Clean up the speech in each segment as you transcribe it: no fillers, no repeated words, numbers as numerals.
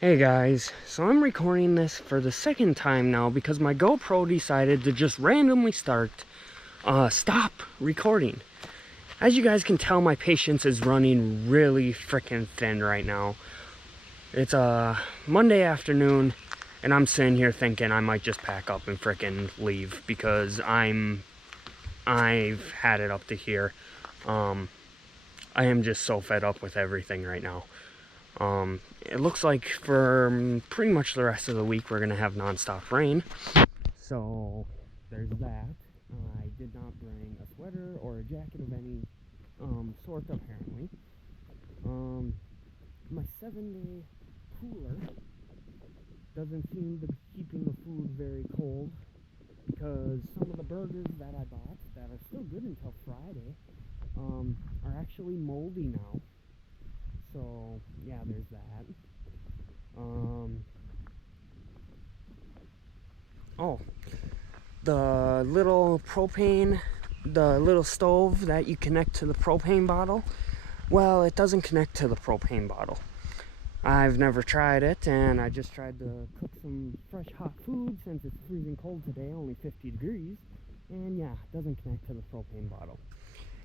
Hey guys, so I'm recording this for the second time now because my GoPro decided to just randomly stop recording. As you guys can tell, my patience is running really freaking thin right now. It's a Monday afternoon and I'm sitting here thinking I might just pack up and freaking leave because I've had it up to here. I am just so fed up with everything right now. It looks like for pretty much the rest of the week we're gonna have non-stop rain. So there's that. I did not bring a sweater or a jacket of any sort apparently. My 7-day cooler doesn't seem to be keeping the food very cold because some of the burgers that I bought that are still good until Friday are actually moldy now. So yeah, there's that. Oh, the little stove that you connect to the propane bottle, well, it doesn't connect to the propane bottle. I've never tried it, and I just tried to cook some fresh hot food since it's freezing cold today, only 50 degrees, and yeah, it doesn't connect to the propane bottle.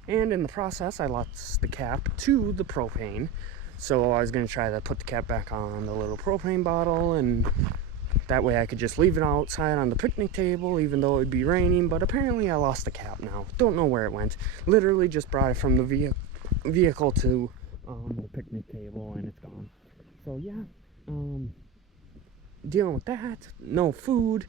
And in the process, I lost the cap to the propane, so I was going to try to put the cap back on the little propane bottle, and that way I could just leave it outside on the picnic table even though it would be raining. But apparently I lost the cap now. Don't know where it went. Literally just brought it from the vehicle to the picnic table and it's gone. So yeah, dealing with that. No food.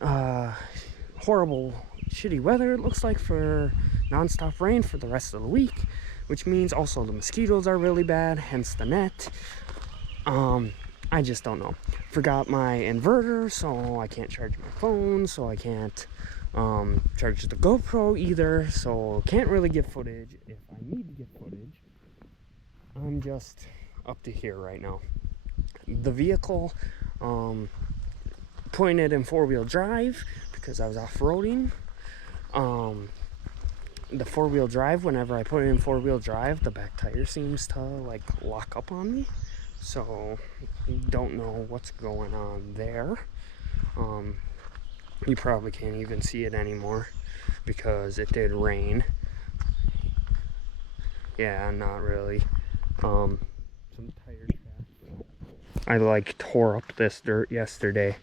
Horrible shitty weather it looks like for non-stop rain for the rest of the week, which means also the mosquitoes are really bad, hence the net. I just don't know. Forgot my inverter, so I can't charge my phone, so I can't charge the GoPro either, so can't really get footage if I need to get footage. I'm just up to here right now. The vehicle, putting it in 4-wheel drive because I was off-roading. The 4-wheel drive, whenever I put it in 4-wheel drive, the back tire seems to like lock up on me. So don't know what's going on there. You probably can't even see it anymore because it did rain. Yeah, not really. Some tire tracks. I like tore up this dirt yesterday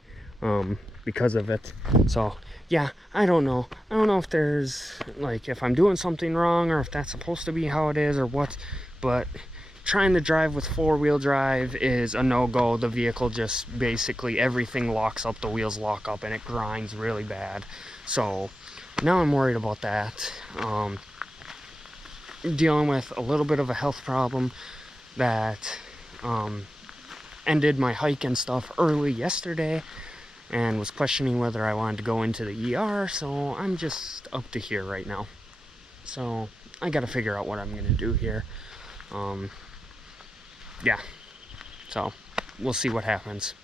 because of it. So yeah, I don't know if there's like if I'm doing something wrong or if that's supposed to be how it is or what, but trying to drive with 4-wheel drive is a no-go. The vehicle just basically everything locks up, the wheels lock up, and it grinds really bad. So now I'm worried about that. Dealing with a little bit of a health problem that ended my hike and stuff early yesterday and was questioning whether I wanted to go into the ER, so I'm just up to here right now. So I gotta figure out what I'm gonna do here. Yeah, so we'll see what happens.